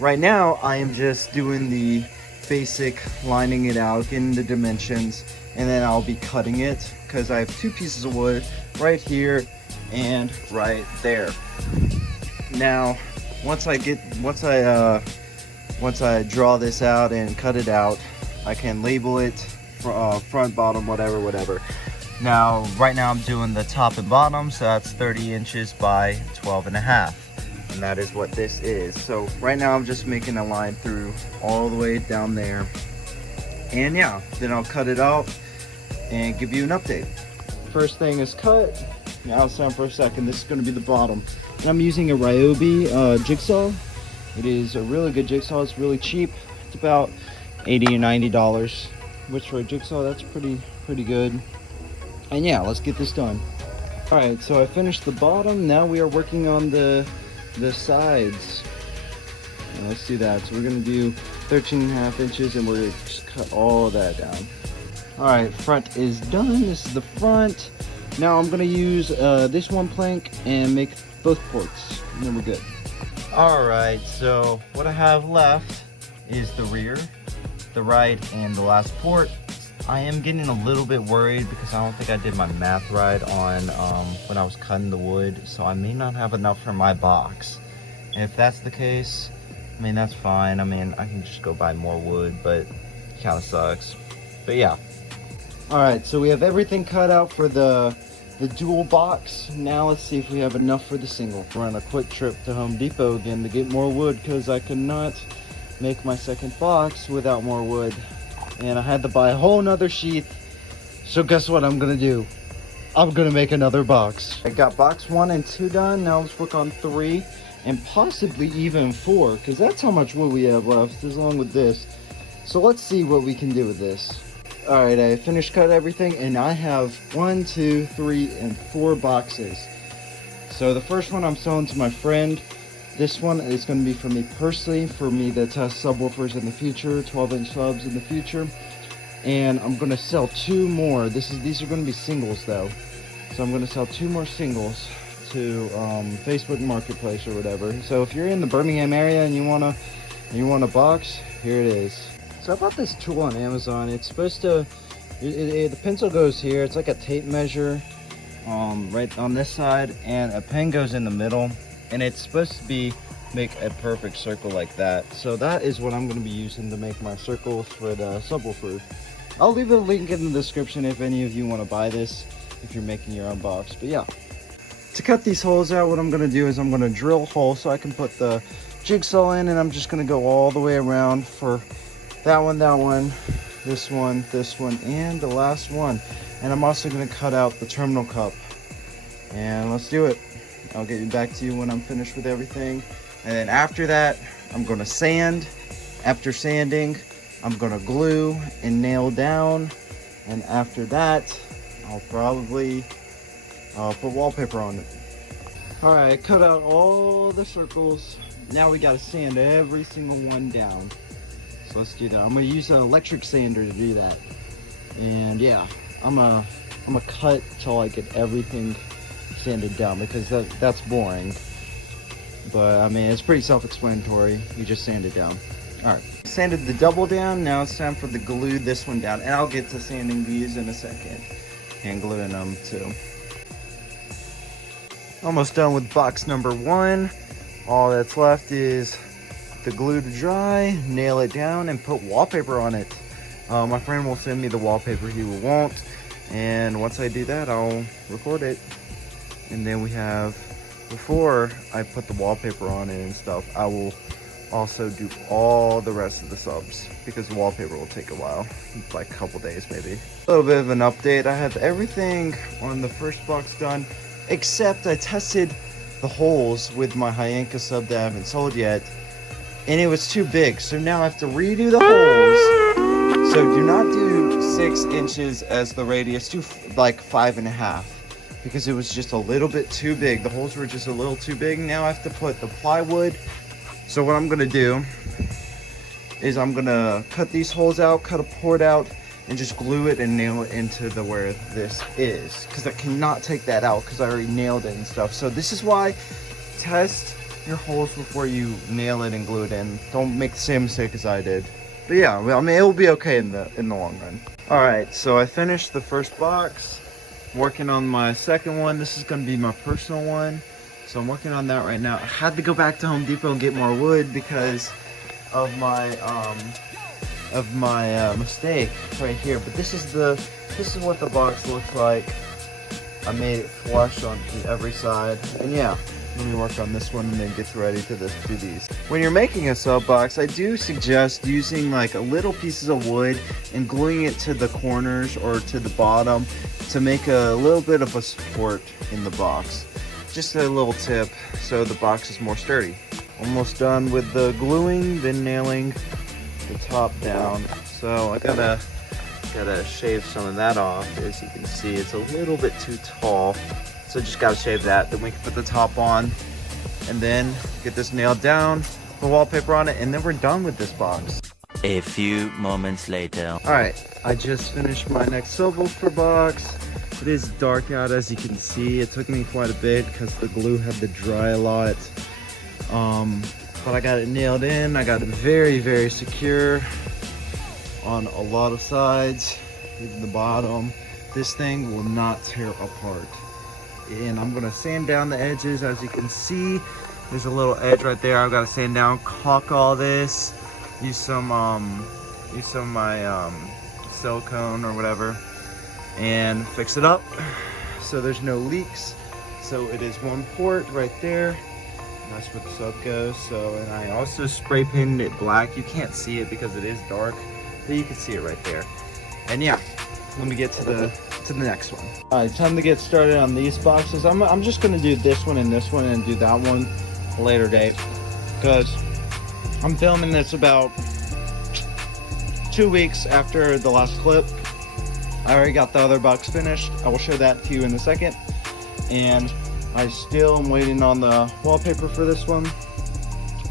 Right now, I am just doing the basic lining it out, getting the dimensions, and then I'll be cutting it because I have two pieces of wood right here and right there. Now, once I draw this out and cut it out, I can label it front, bottom, whatever. Now, right now I'm doing the top and bottom, so that's 30 inches by 12.5. And that is what this is. So right now I'm just making a line through all the way down there. And yeah, then I'll cut it out and give you an update. First thing is cut. Now stand for a second. This is going to be the bottom. And I'm using a Ryobi jigsaw. It is a really good jigsaw. It's really cheap. It's about $80 or $90, which for a jigsaw, that's pretty good. And yeah, let's get this done. All right, so I finished the bottom. Now we are working on the sides. Now let's do that. So we're gonna do 13.5 inches, and we're gonna just cut all of that down. All right, front is done. This is the front. Now I'm gonna use this one plank and make both ports, and then we're good. All right, so what I have left is the rear, the right, and the last port. I am getting a little bit worried because I don't think I did my math right on when I was cutting the wood, so I may not have enough for my box. And if that's the case, I mean, that's fine. I mean, I can just go buy more wood, but it kind of sucks. But yeah. All right, so we have everything cut out for the dual box. Now let's see if we have enough for the single. We're on a quick trip to Home Depot again to get more wood because I could not make my second box without more wood. And I had to buy a whole nother sheath. So guess what I'm gonna do? I'm gonna make another box. I got box 1 and 2 done. Now let's work on 3 and possibly even 4, because that's how much wood we have left, as long with this. So let's see what we can do with this. All right, I finished cut everything, and I have 1, 2, 3, and 4 boxes. So the first one I'm selling to my friend. This one is going to be for me personally, for me to test subwoofers in the future, 12-inch subs in the future. And I'm going to sell 2 more. These are going to be singles though. So I'm going to sell 2 more singles to Facebook Marketplace or whatever. So if you're in the Birmingham area and you want a box, here it is. So I bought this tool on Amazon. It's supposed to, the pencil goes here. It's like a tape measure right on this side, and a pen goes in the middle. And it's supposed to make a perfect circle like that. So that is what I'm going to be using to make my circles for the subwoofer. I'll leave a link in the description if any of you want to buy this, if you're making your own box. But yeah, to cut these holes out, what I'm going to do is I'm going to drill a hole so I can put the jigsaw in, and I'm just going to go all the way around for that one, this one, and the last one. And I'm also going to cut out the terminal cup. And let's do it. I'll get back to you when I'm finished with everything. And then after that, I'm gonna sand. After sanding, I'm gonna glue and nail down. And after that, I'll probably put wallpaper on it. All right, I cut out all the circles. Now we gotta sand every single one down. So let's do that. I'm gonna use an electric sander to do that. And yeah, I'm gonna cut till I get everything sanded down, because that's boring. But I mean, it's pretty self-explanatory. You just sand it down. All right, sanded the double down. Now it's time for the glue this one down, and I'll get to sanding these in a second and gluing them too. Almost done with box number 1. All that's left is the glue to dry, nail it down, and put wallpaper on it. My friend will send me the wallpaper he will want, and once I do that, I'll record it. And then we have, before I put the wallpaper on it and stuff, I will also do all the rest of the subs, because the wallpaper will take a while, like a couple days maybe. A little bit of an update. I have everything on the first box done, except I tested the holes with my JIgsaw sub that I haven't sold yet, and it was too big. So now I have to redo the holes. So do not do 6 inches as the radius, do like 5.5. Because it was just a little bit too big. The holes were just a little too big. Now I have to put the plywood. So what I'm gonna do is I'm gonna cut these holes out, cut a port out, and just glue it and nail it into the where this is, because I cannot take that out because I already nailed it and stuff. So this is why test your holes before you nail it and glue it in. Don't make the same mistake as I did. But yeah, I mean, it will be okay in the long run. All right, so I finished the first box. Working on my second one. This is going to be my personal one. So I'm working on that right now. I had to go back to Home Depot and get more wood because of my mistake right here. But this is what the box looks like. I made it flush on every side. And yeah, let me work on this one and then get ready to do these. When you're making a sub box, I do suggest using like a little pieces of wood and gluing it to the corners or to the bottom to make a little bit of a support in the box. Just a little tip so the box is more sturdy. Almost done with the gluing, then nailing the top down. So I gotta shave some of that off. As you can see, it's a little bit too tall. So just gotta shave that. Then we can put the top on and then get this nailed down, put wallpaper on it, and then we're done with this box. A few moments later. All right, I just finished my next Subwoofer box. It is dark out, as you can see. It took me quite a bit because the glue had to dry a lot. But I got it nailed in. I got it very, very secure on a lot of sides, even the bottom. This thing will not tear apart. And I'm gonna sand down the edges. As you can see, there's a little edge right there. I've got to sand down, caulk all this, use some of my silicone or whatever, and fix it up so there's no leaks. So it is one port right there. That's where the sub goes. So, and I also spray painted it black. You can't see it because it is dark, but you can see it right there. And yeah, let me get to the next one. All right, time to get started on these boxes. I'm just gonna do this one and do that one a later date because I'm filming this about 2 weeks after the last clip. I already got the other box finished. I will show that to you in a second. And I still am waiting on the wallpaper for this one.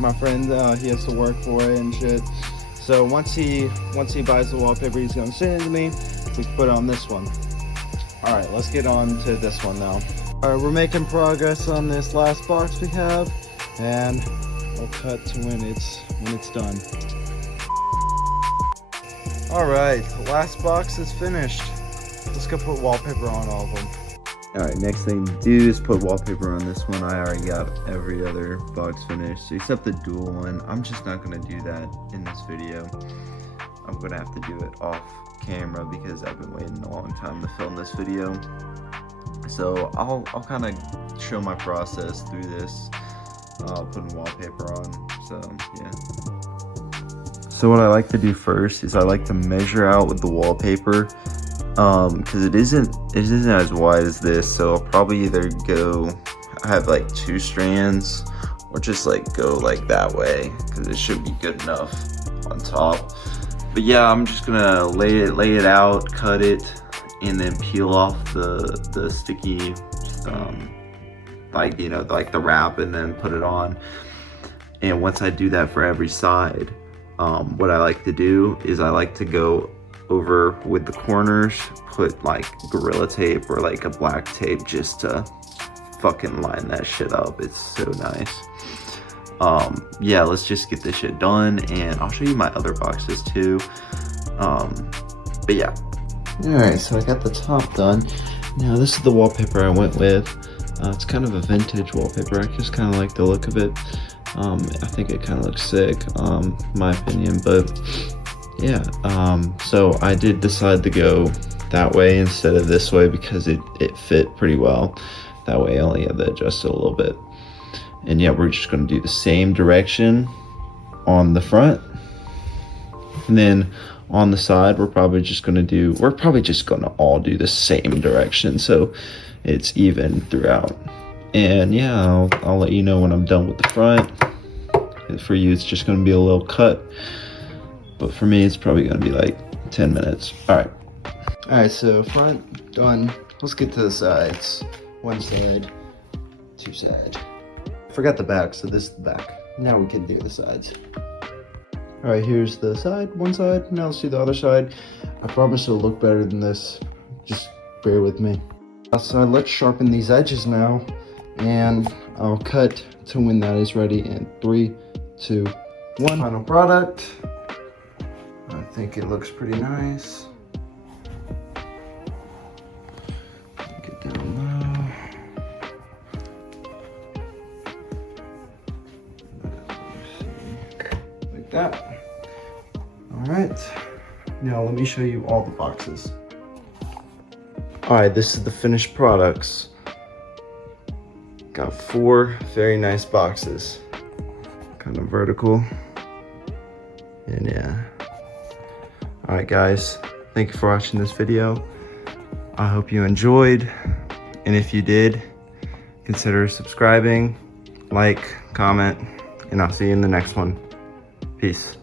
My friend, he has to work for it and shit. So once he buys the wallpaper, he's gonna send it to me. We can put it on this one. All right, let's get on to this one now. All right, we're making progress on this last box we have, and we'll cut to when it's done. All right, the last box is finished. Let's go put wallpaper on all of them. All right, next thing to do is put wallpaper on this one. I already got every other box finished except the dual one. I'm just not gonna do that in this video. I'm gonna have to do it off camera because I've been waiting a long time to film this video. So I'll kind of show my process through this, putting wallpaper on. So yeah. So what I like to do first is I like to measure out with the wallpaper, because it isn't as wide as this. So I'll probably either have like 2 strands, or just like go like that way, because it should be good enough on top. But yeah, I'm just gonna lay it out, cut it, and then peel off the sticky, like the wrap, and then put it on. And once I do that for every side, what I like to do is I like to go over with the corners, put like Gorilla Tape or like a black tape just to fucking line that shit up. It's so nice. Yeah, let's just get this shit done, and I'll show you my other boxes too. But yeah. Alright, so I got the top done. Now this is the wallpaper I went with. It's kind of a vintage wallpaper. I just kind of like the look of it. I think it kind of looks sick, my opinion, but yeah. So I did decide to go that way instead of this way because it fit pretty well. That way I only had to adjust it a little bit. And yeah, we're just going to do the same direction on the front, and then on the side we're probably just going to all do the same direction so it's even throughout. And yeah, I'll let you know when I'm done with the front. For you it's just going to be a little cut, but for me it's probably going to be like 10 minutes. All right, so front done. Let's get to the sides. One side, two side. Forgot the back, so this is the back. Now we can do the sides. All right, here's the side, one side. Now let's do the other side. I promise it'll look better than this. Just bear with me. So let's sharpen these edges now and I'll cut to when that is ready in 3, 2, 1. Final product. I think it looks pretty nice. Get down low. Like that. All right. Now let me show you all the boxes. All right, this is the finished products. Got 4 very nice boxes. Kind of vertical. And yeah. All right, guys. Thank you for watching this video. I hope you enjoyed. And if you did, consider subscribing, like, comment, and I'll see you in the next one. Peace.